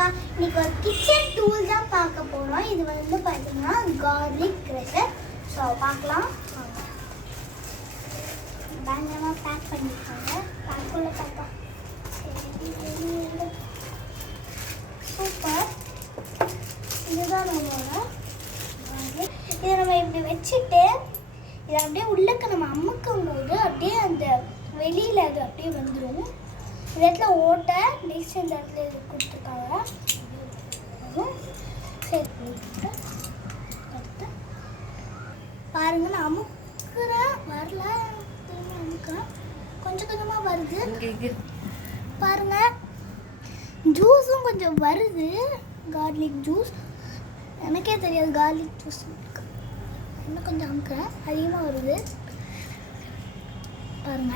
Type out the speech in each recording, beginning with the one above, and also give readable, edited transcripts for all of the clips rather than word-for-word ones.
அக்கா இன்னைக்கு ஒரு கிச்சன் டூல் தான் பார்க்க போகிறோம். இது வந்து பார்த்தீங்கன்னா கார்லிக் க்ரஷர். ஸோ பார்க்கலாம். பயங்கரமாக பேக் பண்ணியிருக்காங்க. பேக்குள்ள பார்த்தா சூப்பர். இதுதான் நம்மளோட இதை நம்ம இப்படி வச்சுட்டு இதை அப்படியே உள்ளக்க நம்ம அமுக்கும் போது அப்படியே அந்த வெளியில் அது அப்படியே வந்துடும். இந்த இடத்துல ஓட்டை நெக்ஸ்ட் இந்த இடத்துல இது கொடுத்துருக்காங்க. சரி அடுத்து பாருங்க, நான் அமுக்குறேன் வரல, திரும்ப அமுக்குறேன் கொஞ்சம் கொஞ்சமாக வருது பாருங்க. ஜூஸும் கொஞ்சம் வருது, கார்லிக் ஜூஸ். எனக்கே தெரியாது கார்லிக் ஜூஸ் இருக்கு. இன்னும் கொஞ்சம் அமுக்குறேன், அதிகமாக வருது பாருங்க.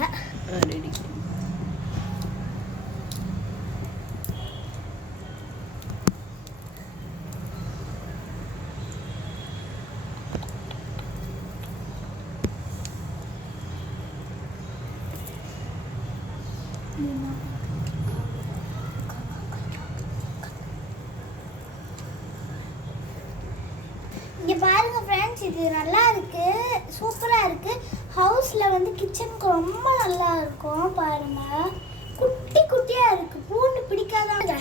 இங்கே பாருங்க ஃப்ரெண்ட்ஸ், இது நல்லா இருக்கு, சூப்பராக இருக்கு. ஹவுஸில் வந்து கிச்சனுக்கு ரொம்ப நல்லா இருக்கும். பாருங்க குட்டி குட்டியாக இருக்கு, பூண்டு பிடிக்காதாங்க.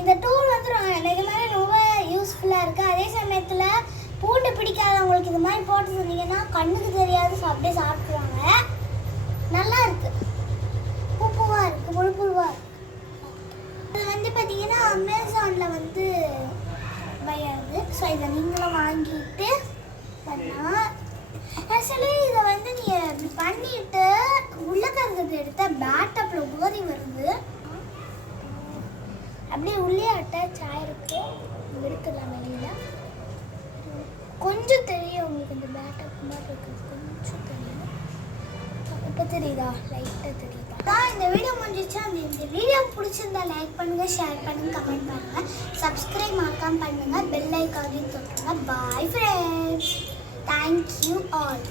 இந்த டூல் வந்து இது மாதிரி ரொம்ப யூஸ்ஃபுல்லாக இருக்குது. அதே சமயத்தில் பூண்டு பிடிக்காதவங்களுக்கு இது மாதிரி போட்டு சொன்னீங்கன்னா கண்ணுக்கு தெரியாது, அப்படியே சாப்பிடுவாங்க. நல்லா இருக்கு, பூவாக இருக்குது, முழுப்புழுவாக இருக்குது. இது வந்து பார்த்தீங்கன்னா அமேசானில் வந்து பையாது. ஸோ இதை நீங்களும் வாங்கிட்டு பண்ணால் ஆக்சுவலி இதை வந்து நீங்கள் இப்படி பண்ணிவிட்டு உள்ளே கருது எடுத்தால் பேட்டப்பில் ஊறி வருது. அப்படியே உள்ளே அட்டாச் ஆகிருக்கு, எடுத்துடலாம் வெளியில். கொஞ்சம் தெரியும் உங்களுக்கு இந்த பேட்டப் மாதிரி இருக்குது, கொஞ்சம் தெரியும். இப்போ தெரியுதா? லைட்டாக தெரியுதா? இந்த வீடியோ முடிஞ்சிச்சு. இந்த வீடியோ பிடிச்சிருந்தா லைக் பண்ணுங்கள், ஷேர் பண்ணுங்கள், கமெண்ட் பண்ணுங்கள், சப்ஸ்கிரைப் மறக்காம பண்ணுங்கள், பெல் ஐக்கானையும் தொட்டுருங்க. Bye friends, thank you all.